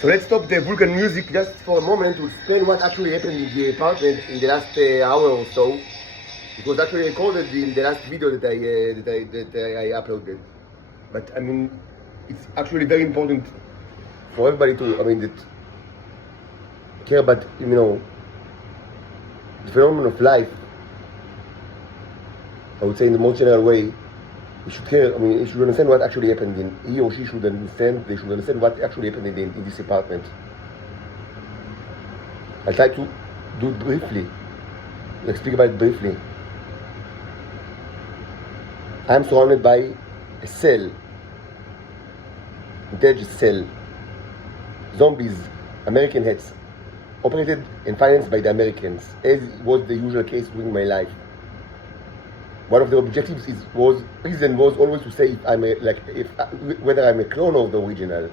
So let's stop the vulgar music just for a moment to explain what actually happened in the apartment in the last hour or so. It was actually recorded in the last video that I uploaded. But I mean, it's actually very important for everybody to, that care about, the phenomenon of life. I would say in the most general way, you should care, you should understand what actually happened he or she should understand, they should understand what actually happened in this apartment. I'll try to do it briefly, speak about it briefly. I'm surrounded by a cell, intelligent cell, zombies, American heads, operated and financed by the Americans, as was the usual case during my life. One of the objectives was always to say whether I'm a clone of the original.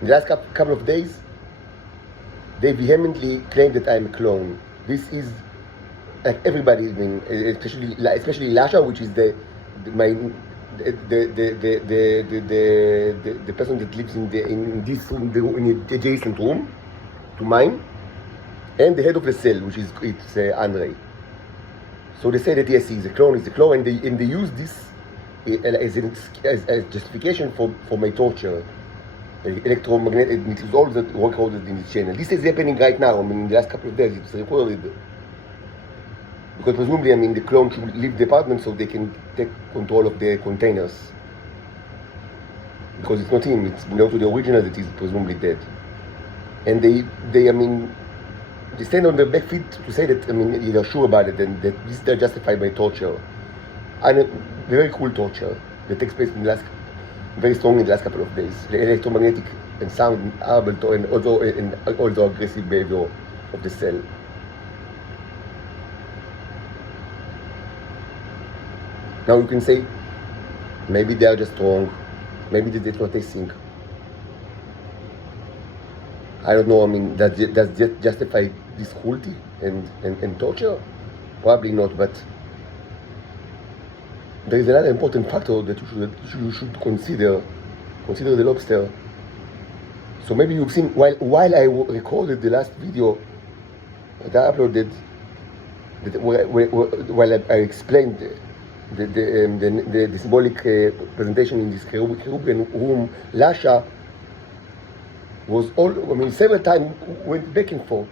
In the last couple of days, they vehemently claim that I'm a clone. This is like everybody, especially Lasha, which is the person that lives in this room, in the adjacent room to mine, and the head of the cell, which is Andre. So they say that yes, he's a clone, and they use this as justification for my torture. Electromagnetic, it is all that recorded in this channel. This is happening right now. In the last couple of days, it's recorded. Because presumably, the clone should leave the apartment so they can take control of the containers. Because it's not him, it's belongs to the original that is presumably dead. And they stand on their back feet to say that, they're sure about it and that they're justified by torture. And very cool torture that takes place very strongly in the last couple of days. The electromagnetic and sound horrible and also aggressive behavior of the cell. Now you can say, maybe they are just wrong, maybe that's what they think. I don't know, does that justify this cruelty and torture? Probably not, but there is another important factor that you should consider the lobster. So maybe you've seen, while I recorded the last video that I uploaded, while I explained the symbolic presentation in this Caribbean room, Lasha was several times went back and forth.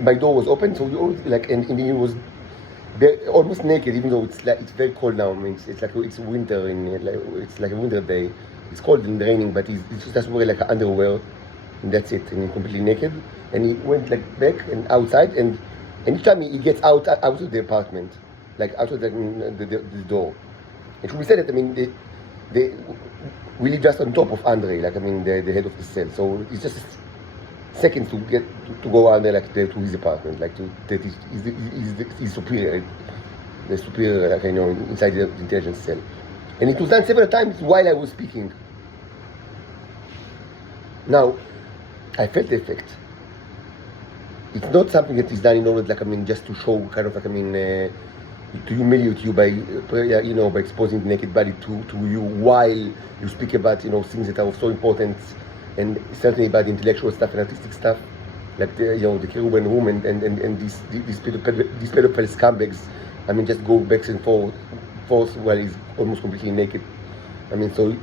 My door was open, so you always and he was almost naked, even though it's very cold now. It's winter it's like a winter day. It's cold and raining, but he's just wearing underwear, and that's it. Completely naked, and he went back and outside, and each time he gets out of the apartment, outside the door. It should be said that we live just on top of Andre, the head of the cell. So it's just seconds to get to go under to his apartment, he's superior, the superior inside the intelligence cell. And it was done several times while I was speaking. Now, I felt the effect. It's not something that is done in order, just to show to humiliate you by exposing the naked body to you while you speak about things that are of so importance, and certainly about the intellectual stuff and artistic stuff, the Caribbean room and these pedophile scumbags. Just go back and forth while he's almost completely naked. So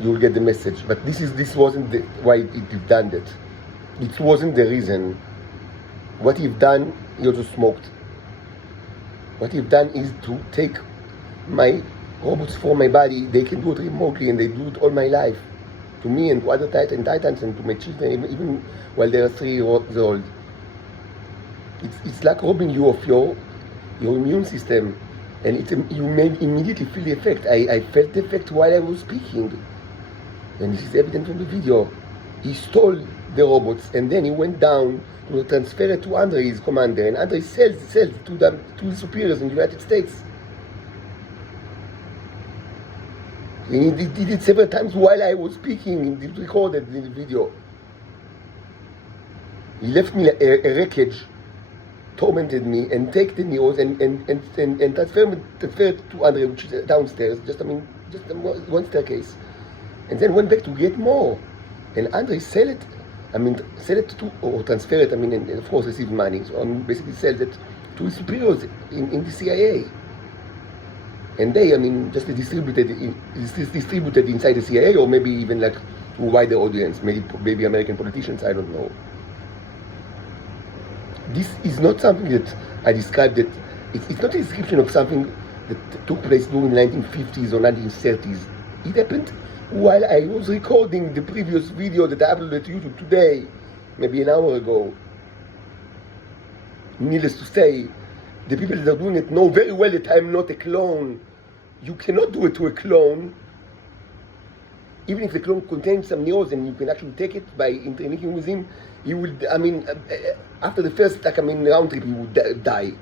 you'll get the message. But this wasn't why he'd done that. It wasn't the reason. What he'd done, he also smoked. What he've done is to take my robots from my body. They can do it remotely, and they do it all my life. To me and to other titans and to my children, even while they are 3 years old. It's like robbing you of your immune system, and you may immediately feel the effect. I felt the effect while I was speaking, and this is evident from the video. He stole the robots, and then he went down to transfer it to Andre, his commander, and Andre sells to the superiors in the United States. And he did it several times while I was speaking, it recorded in the video. He left me a wreckage, tormented me, and take the news and transfer it to Andre, which is downstairs, just one staircase. and then went back to get more. And Andre sell it, sell it to, or transfer it, and of course receive money. So basically sell it to his superiors in the CIA. And they, just distributed inside the CIA, or maybe even like to a wider audience, maybe American politicians, I don't know. This is not something that I described, that it's not a description of something that took place during the 1950s or 1930s. It happened while I was recording the previous video that I uploaded to YouTube today, maybe an hour ago. Needless to say, the people that are doing it know very well that I'm not a clone. You cannot do it to a clone. Even if the clone contains some neurons and you can actually take it by interlinking with him, he will, after the first, round trip, he would die.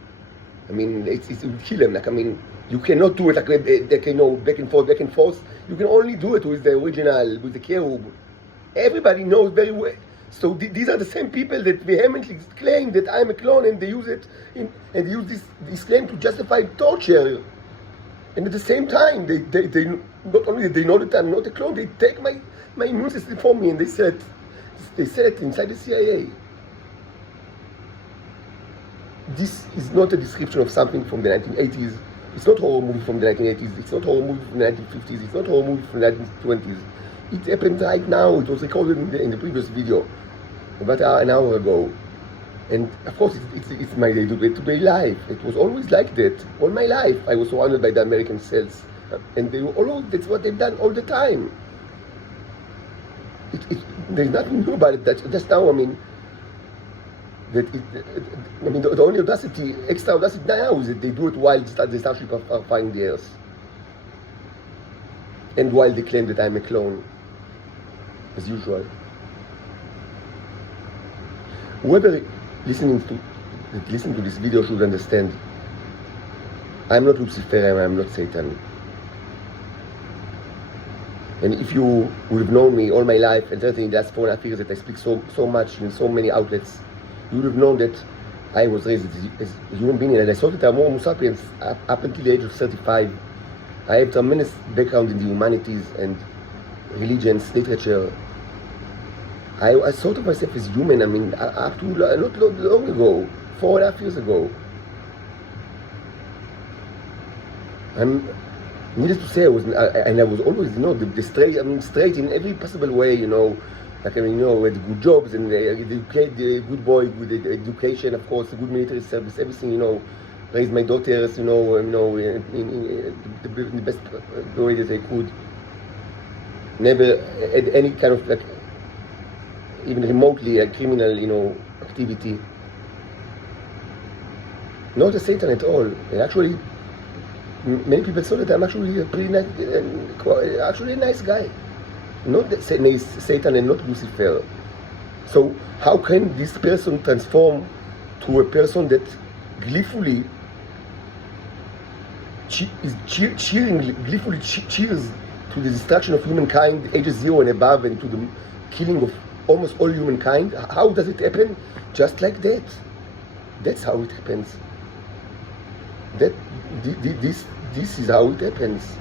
It will kill him. You cannot do it back and forth. You can only do it with the original, with the Kerub. Everybody knows very well. So these are the same people that vehemently claim that I'm a clone, and they use it, and they use this claim to justify torture. And at the same time, they not only they know that I'm not a clone, they take my immune system from me and they sell it inside the CIA. This is not a description of something from the 1980s. It's not a horror movie from the 1980s. It's not a horror movie from the 1950s. It's not a horror movie from the 1920s. It happened right now. It was recorded in the previous video about an hour ago. And of course, it's my day-to-day life. It was always like that. All my life, I was surrounded by the American cells. And that's what they've done all the time. There's nothing new about it. Just now, the only extra audacity now is that they do it while the Starship are flying the Earth. And while they claim that I'm a clone, as usual. Whoever listening to this video should understand, I'm not Lucifer, I'm not Satan. And if you would have known me all my life, and certainly in the last 4.5 years that I speak so much in so many outlets, you would have known that I was raised as a human being, and I thought that I'm Homo sapiens up until the age of 35. I have tremendous background in the humanities and religions, literature. I thought of myself as human, up to not long ago, 4.5 years ago. Needless to say, I was always, straight in every possible way, with good jobs and the good boy, good education, of course, good military service, everything, raised my daughters, in the best way that I could. Never had any kind of even remotely a criminal, activity. Not a Satan at all. And actually, many people saw that I'm actually a pretty nice, actually a nice guy. Not Satan and not Lucifer. So how can this person transform to a person that gleefully cheers to the destruction of humankind, ages 0 and above, and to the killing of almost all humankind? How does it happen? Just like that. That's how it happens. This is how it happens.